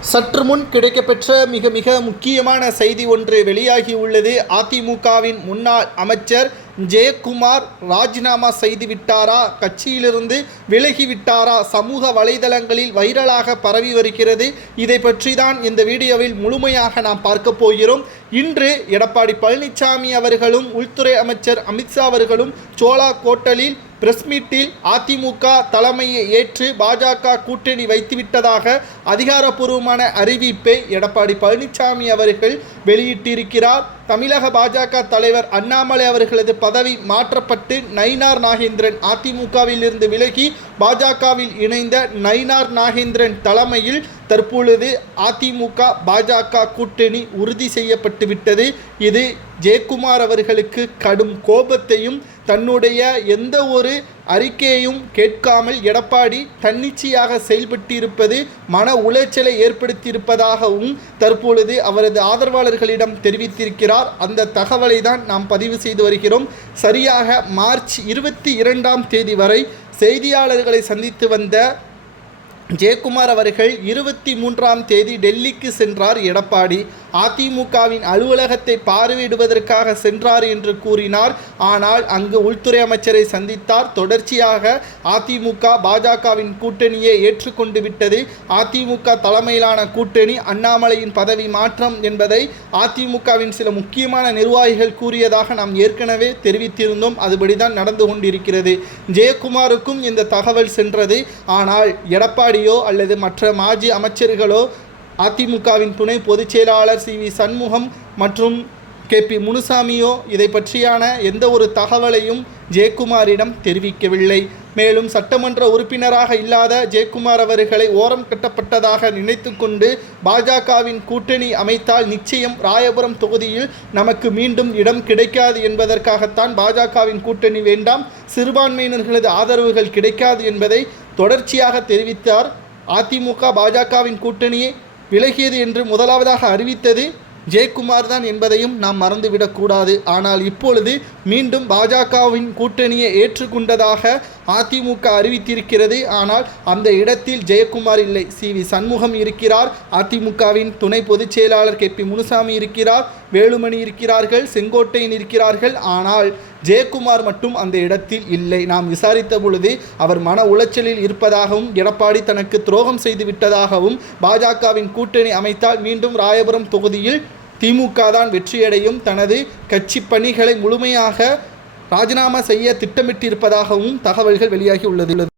சற்று முன் கிடைக்கப்பெற்ற மிக மிக முக்கியமான செய்தி ஒன்று வெளியாகி உள்ளது. அதிமுகவின் முன்னாள் அமைச்சர் ஜெயக்குமார் ராஜினாமா செய்துவிட்டாரா கட்சியிலிருந்து விலகிவிட்டாரா சமூக வலைதளங்களில் வைரலாக பரவி வருகிறது. இதை பற்றி தான் இந்த வீடியோவில் முழுமையாக நாம் பார்க்க போகிறோம். இன்று எடப்பாடி பழனிசாமி அவர்களும் உள்துறை அமைச்சர் அமித்ஷா அவர்களும் சோலா கோட்டலில் பிரஸ் மீட்டில் அதிமுக தலைமையை ஏற்று பாஜக கூட்டணி வைத்துவிட்டதாக அதிகாரப்பூர்வமான அறிவிப்பை எடப்பாடி பழனிசாமி அவர்கள் வெளியிட்டிருக்கிறார். தமிழக பாஜக தலைவர் அண்ணாமலை அவர்களது பதவி மாற்றப்பட்டு நயினார் நாகேந்திரன் அதிமுகவில் இருந்து விலகி பாஜகவில் இணைந்த நயினார் நாகேந்திரன் தலைமையில் தற்பொழுது அதிமுக பாஜக கூட்டணி உறுதி செய்யப்பட்டுவிட்டது. இது ஜெயக்குமார் அவர்களுக்கு கடும் கோபத்தையும் தன்னுடைய எந்த ஒரு அறிக்கையையும் கேட்காமல் எடப்பாடி தன்னிச்சையாக செயல்பட்டிருப்பது மன உளைச்சலை ஏற்படுத்தியிருப்பதாகவும் தற்பொழுது அவரது ஆதரவாளர்களிடம் தெரிவித்திருக்கிறார். அந்த தகவலை தான் நாம் பதிவு செய்து வருகிறோம். சரியாக மார்ச் இருபத்தி இரண்டாம் தேதி வரை செய்தியாளர்களை சந்தித்து வந்த ஜெயக்குமார் அவர்கள் இருபத்தி மூன்றாம் தேதி டெல்லிக்கு சென்றார் எடப்பாடி. அதிமுகவின் அலுவலகத்தை பார்வையிடுவதற்காக சென்றார் என்று கூறினார். ஆனால் அங்கு உள்துறை அமைச்சரை சந்தித்தார். தொடர்ச்சியாக அதிமுக பாஜகவின் கூட்டணியை ஏற்றுக்கொண்டு விட்டது. அதிமுக தலைமையிலான கூட்டணி அண்ணாமலையின் பதவி மாற்றம் என்பதை அதிமுகவின் சில முக்கியமான நிர்வாகிகள் கூறியதாக நாம் ஏற்கனவே தெரிவித்திருந்தோம். அதுபடிதான் நடந்து கொண்டிருக்கிறது. ஜெயக்குமாருக்கும் இந்த தகவல் சென்றது. ஆனால் எடப்பாடியோ அல்லது மற்ற மாஜி அமைச்சர்களோ அதிமுகவின் துணை பொதுச் செயலாளர் சி வி சண்முகம் மற்றும் கே பி முனுசாமியோ இதை பற்றியான எந்த ஒரு தகவலையும் ஜெயக்குமாரிடம் தெரிவிக்கவில்லை. மேலும் சட்டமன்ற உறுப்பினராக இல்லாத ஜெயக்குமார் அவர்களை ஓரம் கட்டப்பட்டதாக நினைத்து கொண்டு பாஜகவின் கூட்டணி அமைத்தால் நிச்சயம் ராயபுரம் தொகுதியில் நமக்கு மீண்டும் இடம் கிடைக்காது என்பதற்காகத்தான் பாஜகவின் கூட்டணி வேண்டாம். சிறுபான்மையினர்களது ஆதரவுகள் கிடைக்காது என்பதை தொடர்ச்சியாக தெரிவித்தார். அதிமுக பாஜகவின் கூட்டணியை விலகியது என்று முதலாவதாக அறிவித்தது ஜெயக்குமார் தான் என்பதையும் நாம் மறந்துவிடக்கூடாது ஆனால் இப்பொழுது மீண்டும் பாஜகவின் கூட்டணியை ஏற்றுக்கொண்டதாக அதிமுக அறிவித்திருக்கிறது. ஆனால் அந்த இடத்தில் ஜெயக்குமார் இல்லை. சி. வி. சண்முகம் இருக்கிறார். அதிமுகவின் துணை பொதுச் செயலாளர் கே. பி. முனுசாமி இருக்கிறார். வேலுமணி இருக்கிறார்கள். செங்கோட்டையன் இருக்கிறார்கள். ஆனால் ஜெயக்குமார் மட்டும் அந்த இடத்தில் இல்லை. நாம் விசாரித்த பொழுது அவர் மன உளைச்சலில் இருப்பதாகவும் எடப்பாடி தனக்கு துரோகம் செய்து விட்டதாகவும் பாஜகவின் கூட்டணி அமைத்தால் மீண்டும் ராயபுரம் தொகுதியில் திமுக தான் வெற்றியடையும். தனது கட்சி பணிகளை முழுமையாக ராஜினாமா செய்ய திட்டமிட்டிருப்பதாகவும் தகவல்கள் வெளியாகி உள்ளது.